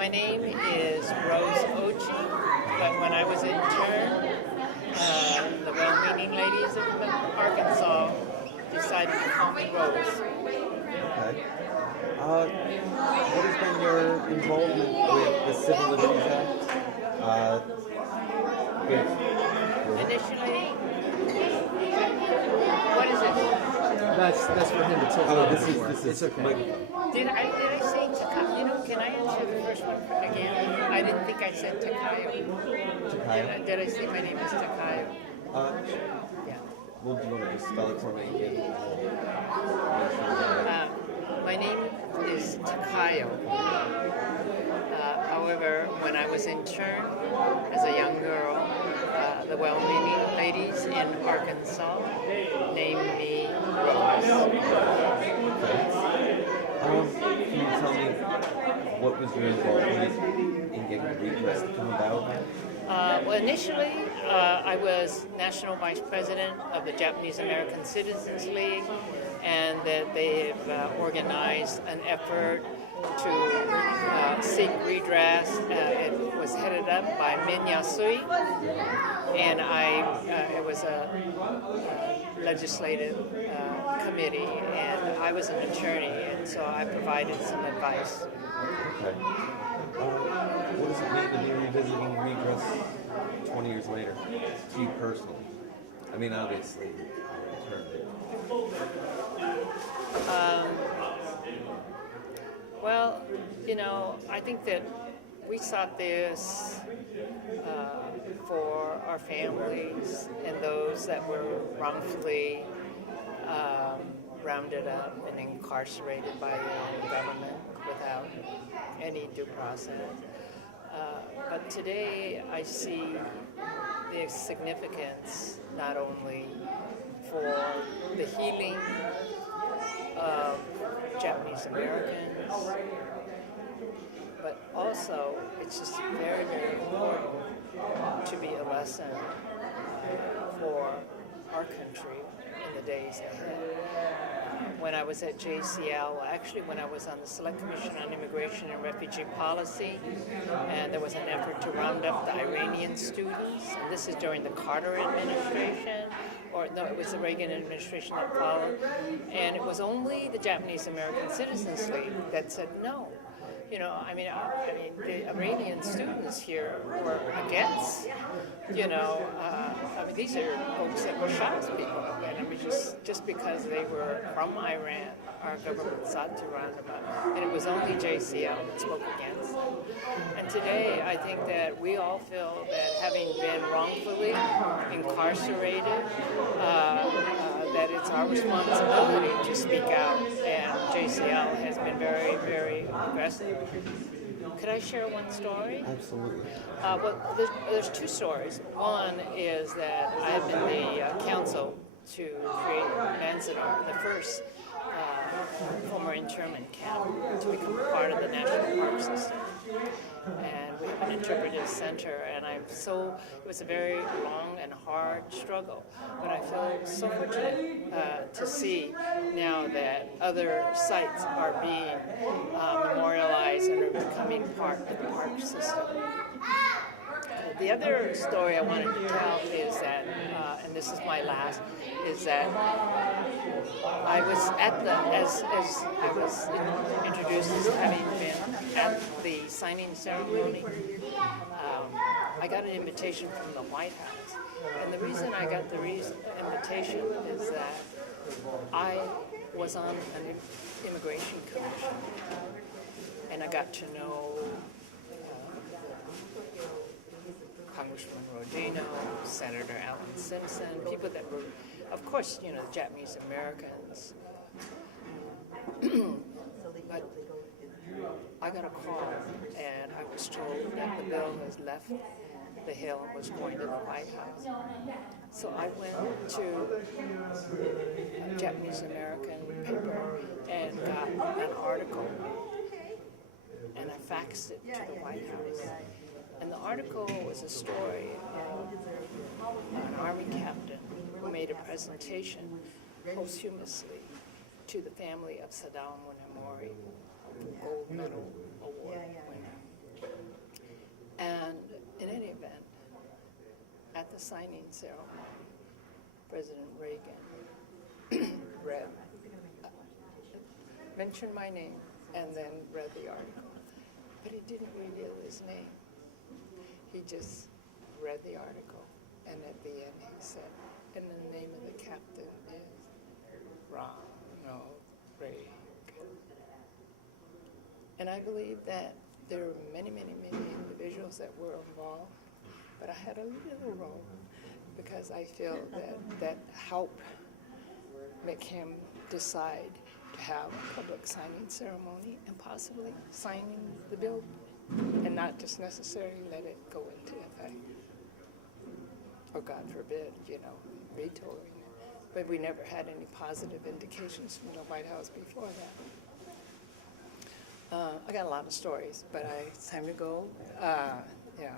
my name is Rose Ochi, but when I was intern, the well-meaning ladies of Arkansas decided to call me Rose. Okay. What has been your involvement with the Civil Liberties Act? Initially, what is it? That's for him to tilt. Oh, over this for. is It's okay. microphone. Did I say Takayo? You know, can I answer the first one again? I didn't think I said Takayo. Takayo. Did I say my name is Takayo? Yeah. Well, do you want to just spell it for me? My name is Takayo. However, when I was intern as a young girl, the well-meaning ladies in Arkansas named me Rose. Can you tell me what was your involvement in getting Redress to come about? Well, initially, I was National Vice President of the Japanese American Citizens League, and that they have organized an effort to seek redress. It was headed up by Matsui, and it was a legislative committee, and I was an attorney, and so I provided some advice. Okay. What does it mean to be revisiting Redress 20 years later, to you personally? I mean, obviously, Well, you know, I think that we sought this for our families and those that were wrongfully rounded up and incarcerated by their own government without any due process. But today I see the significance not only for the healing of Japanese Americans, but also it's just very, very important to be a lesson for our country in the days ahead. When I was at JCL, actually when I was on the Select Commission on Immigration and Refugee Policy, and there was an effort to round up the Iranian students, and this is during the Carter administration, or no, it was the Reagan administration that followed, and it was only the Japanese American Citizens League that said no. You know, I mean, the Iranian students here were against. You know, I mean, these are folks that were shot as people, and I mean, just because they were from Iran, our government sought to round them up, and it was only JCL that spoke against them. And today, I think that we all feel that having been wrongfully incarcerated, that it's our responsibility to speak out, and JCL has been very, very aggressive. Could I share one story? absolutely. Well, there's two stories. One is that I have been the counsel to create Manzanar, the first former internment camp to become part of the National Park System. And we have an interpretive center, and it was a very long and hard struggle, but I feel so fortunate to see now that other sites are being memorialized and are becoming part of the park system. The other story I wanted to tell is that, and this is my last, is that I was as I was introduced as having been at the signing ceremony, I got an invitation from the White House. And the reason I got the invitation is that I was on an immigration commission, and I got to know Congressman Rodino, Senator Alan Simpson, people that were, of course, you know, Japanese Americans. But I got a call, and I was told that the bill has left the Hill and was going to the White House. So I went to a Japanese American paper and got an article, and I faxed it to the White House. And the article was a story of an Army captain who made a presentation posthumously to the family of Sadao Monomori, Gold Medal Award winner. at the signing ceremony, President Reagan mentioned my name and then read the article. But he didn't reveal his name. He just read the article, and at the end he said, and the name of the captain is Ronald Reagan. And I believe that there are many, many, many individuals that were involved, but I had a little role because I feel that helped make him decide to have a public signing ceremony and possibly signing the bill and not just necessarily let it go into effect. Or God forbid, vetoing it. But we never had any positive indications from the White House before that. I got a lot of stories, but it's time to go. Yeah.